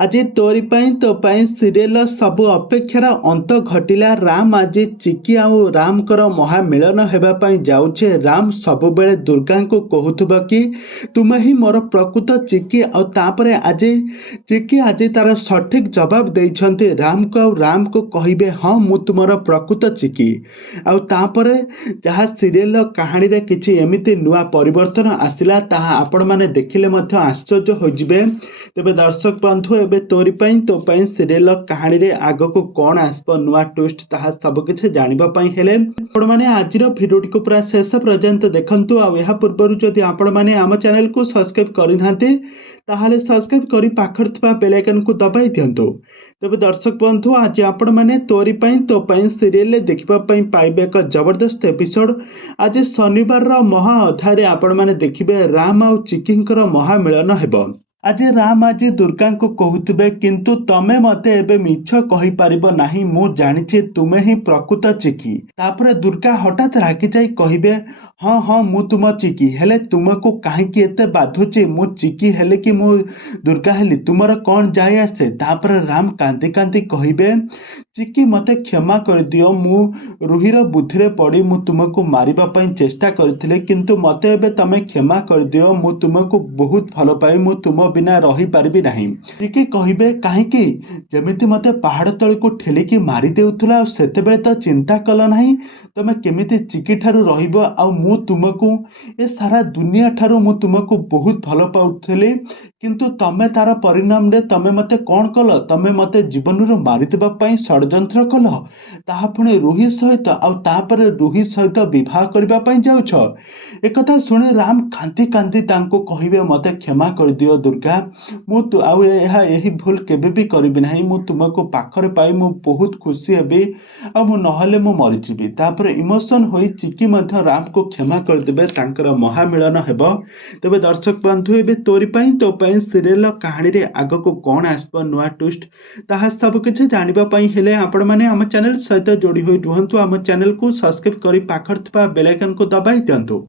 ଆଜି ତୋରି ପାଇଁ ତୋ ପାଇଁ ସିରିଏଲ ସବୁ ଅପେକ୍ଷାର ଅନ୍ତ ଘଟିଲା। ରାମ ଆଜି ଚିକି ଆଉ ରାମଙ୍କର ମହାମିଳନ ହେବା ପାଇଁ ଯାଉଛି। ରାମ ସବୁବେଳେ ଦୁର୍ଗାଙ୍କୁ କହୁଥିବ କି ତୁମେ ହିଁ ମୋର ପ୍ରକୃତ ଚିକି, ଆଉ ତାପରେ ଆଜି ଚିକି ତାର ସଠିକ୍ ଜବାବ ଦେଇଛନ୍ତି ରାମକୁ, ଆଉ ରାମକୁ କହିବେ ହଁ ମୁଁ ତୁମର ପ୍ରକୃତ ଚିକି। ଆଉ ତାପରେ ଯାହା ସିରିଏଲ କାହାଣୀରେ କିଛି ଏମିତି ନୂଆ ପରିବର୍ତ୍ତନ ଆସିଲା ତାହା ଆପଣମାନେ ଦେଖିଲେ ମଧ୍ୟ ଆଶ୍ଚର୍ଯ୍ୟ ହୋଇଯିବେ। ତେବେ ଦର୍ଶକ ବନ୍ଧୁ, ଏବେ ତୋରି ପାଇଁ ତୋ ପାଇଁ ସିରିଏଲ କାହାଣୀରେ ଆଗକୁ କ'ଣ ଆସିବ, ନୂଆ ଟ୍ୱିଷ୍ଟ, ତାହା ସବୁକିଛି ଜାଣିବା ପାଇଁ ହେଲେ ଆପଣମାନେ ଆଜିର ଭିଡ଼ିଓଟିକୁ ପୁରା ଶେଷ ପର୍ଯ୍ୟନ୍ତ ଦେଖନ୍ତୁ। ଆଉ ଏହା ପୂର୍ବରୁ ଯଦି ଆପଣମାନେ ଆମ ଚ୍ୟାନେଲକୁ ସବସ୍କ୍ରାଇବ୍ କରିନାହାନ୍ତି ତାହେଲେ ସବସ୍କ୍ରାଇବ୍ କରି ପାଖରେ ଥିବା ବେଲ୍ ଆଇକନକୁ ଦବାଇ ଦିଅନ୍ତୁ। ତେବେ ଦର୍ଶକ ବନ୍ଧୁ, ଆଜି ଆପଣମାନେ ତୋରି ପାଇଁ ତୋ ପାଇଁ ସିରିଏଲରେ ଦେଖିବା ପାଇଁ ପାଇବେ ଏକ ଜବରଦସ୍ତ ଏପିସୋଡ। ଆଜି ଶନିବାରର ମହା ଅଧ୍ୟାୟରେ ଆପଣମାନେ ଦେଖିବେ ରାମ ଆଉ ଚିକିଙ୍କର ମହାମିଳନ ହେବ। ଆଜି ରାମ ଦୁର୍ଗାଙ୍କୁ କହୁଥିବେ କିନ୍ତୁ ତମେ ମତେ ଏବେ ମିଛ କହିପାରିବ ନାହିଁ, ମୁଁ ଜାଣିଛି ତୁମେ ହିଁ ପ୍ରକୃତ ଚିକି। ତାପରେ ଦୁର୍ଗା ହଠାତ୍ ରାଗିଯାଇ କହିବେ ହଁ ହଁ ମୁଁ ତୁମ ଚିକି, ହେଲେ ତୁମକୁ କାହିଁକି ଏତେ ବାଧୁଛି? ମୁଁ ଚିକି ହେଲେ କି ମୁଁ ଦୁର୍ଗା ହେଲି ତୁମର କ'ଣ ଯାଏ ଆସେ? ତାପରେ ରାମ କାନ୍ଦି କାନ୍ଦି କହିବେ ଚିକି ମତେ କ୍ଷମା କରିଦିଅ, ମୁଁ ରୁହିର ବୁଦ୍ଧିରେ ପଡ଼ି ମୁଁ ତୁମକୁ ମାରିବା ପାଇଁ ଚେଷ୍ଟା କରିଥିଲି, କିନ୍ତୁ ମତେ ଏବେ ତମେ କ୍ଷମା କରିଦିଅ, ମୁଁ ତୁମକୁ ବହୁତ ଭଲ ପାଏ, ମୁଁ ତୁମ ବିନା ରହିପାରିବି ନାହିଁ। ଚିକି କହିବେ କାହିଁକି? ଯେମିତି ମତେ ପାହାଡ଼ ତଳକୁ ଠେଲିକି ମାରି ଦେଉଥିଲା, ଆଉ ସେତେବେଳେ ତ ଚିନ୍ତା କଲ ନାହିଁ ତମେ କେମିତି ଚିକି ଠାରୁ ରହିବ, ଆଉ ମୁଁ ତୁମକୁ ଏ ସାରା ଦୁନିଆ ଠାରୁ ମୁଁ ତୁମକୁ ବହୁତ ଭଲ ପାଉଥିଲି, କିନ୍ତୁ ତମେ ତାର ପରିଣାମରେ ତମେ ମତେ କ'ଣ କଲ? ତମେ ମତେ ଜୀବନରୁ ମାରିଦେବା ପାଇଁ ଷଡ଼ଯନ୍ତ୍ର କଲ, ତାହା ପୁଣି ରୁହି ସହିତ, ଆଉ ତାପରେ ରୁହି ସହିତ ବିବାହ କରିବା ପାଇଁ ଯାଉଛ। ଏକଥା ଶୁଣି ରାମ କାନ୍ଦି କାନ୍ଦି ତାଙ୍କୁ କହିବେ ମତେ କ୍ଷମା କରିଦିଅ ଦୁର୍ଗା, ମୁଁ ଆଉ ଏହି ଭୁଲ କେବେ ବି କରିବି ନାହିଁ, ମୁଁ ତୁମକୁ ପାଖରେ ପାଇ ମୁଁ ବହୁତ ଖୁସି ହେବି, ଆଉ ମୁଁ ନହେଲେ ମୁଁ ମରିଯିବି। ତାପରେ ଇମୋସନ ହୋଇ ଚିକି ମଧ୍ୟ ରାମକୁ କ୍ଷମା କରିଦେବେ, ତାଙ୍କର ମହାମିଳନ ହେବ। ତେବେ ଦର୍ଶକ ବନ୍ଧୁ, ଏବେ ତୋରି ପାଇଁ ତୋ ପାଇଁ ସିରିଏଲ କାହାଣୀରେ ଆଗକୁ କ'ଣ ଆସିବ, ନୂଆ ଟ୍ୱିଷ୍ଟ, ତାହା ସବୁ କିଛି ଜାଣିବା ପାଇଁ ହେଲେ ଆପଣମାନେ ଆମ ଚ୍ୟାନେଲ ସହିତ ଯୋଡ଼ି ହୋଇ ରୁହନ୍ତୁ। ଆମ ଚ୍ୟାନେଲକୁ ସବସ୍କ୍ରାଇବ୍ କରି ପାଖରେ ଥିବା ବେଲ୍ ଆଇକନକୁ ଦବାଇ ଦିଅନ୍ତୁ।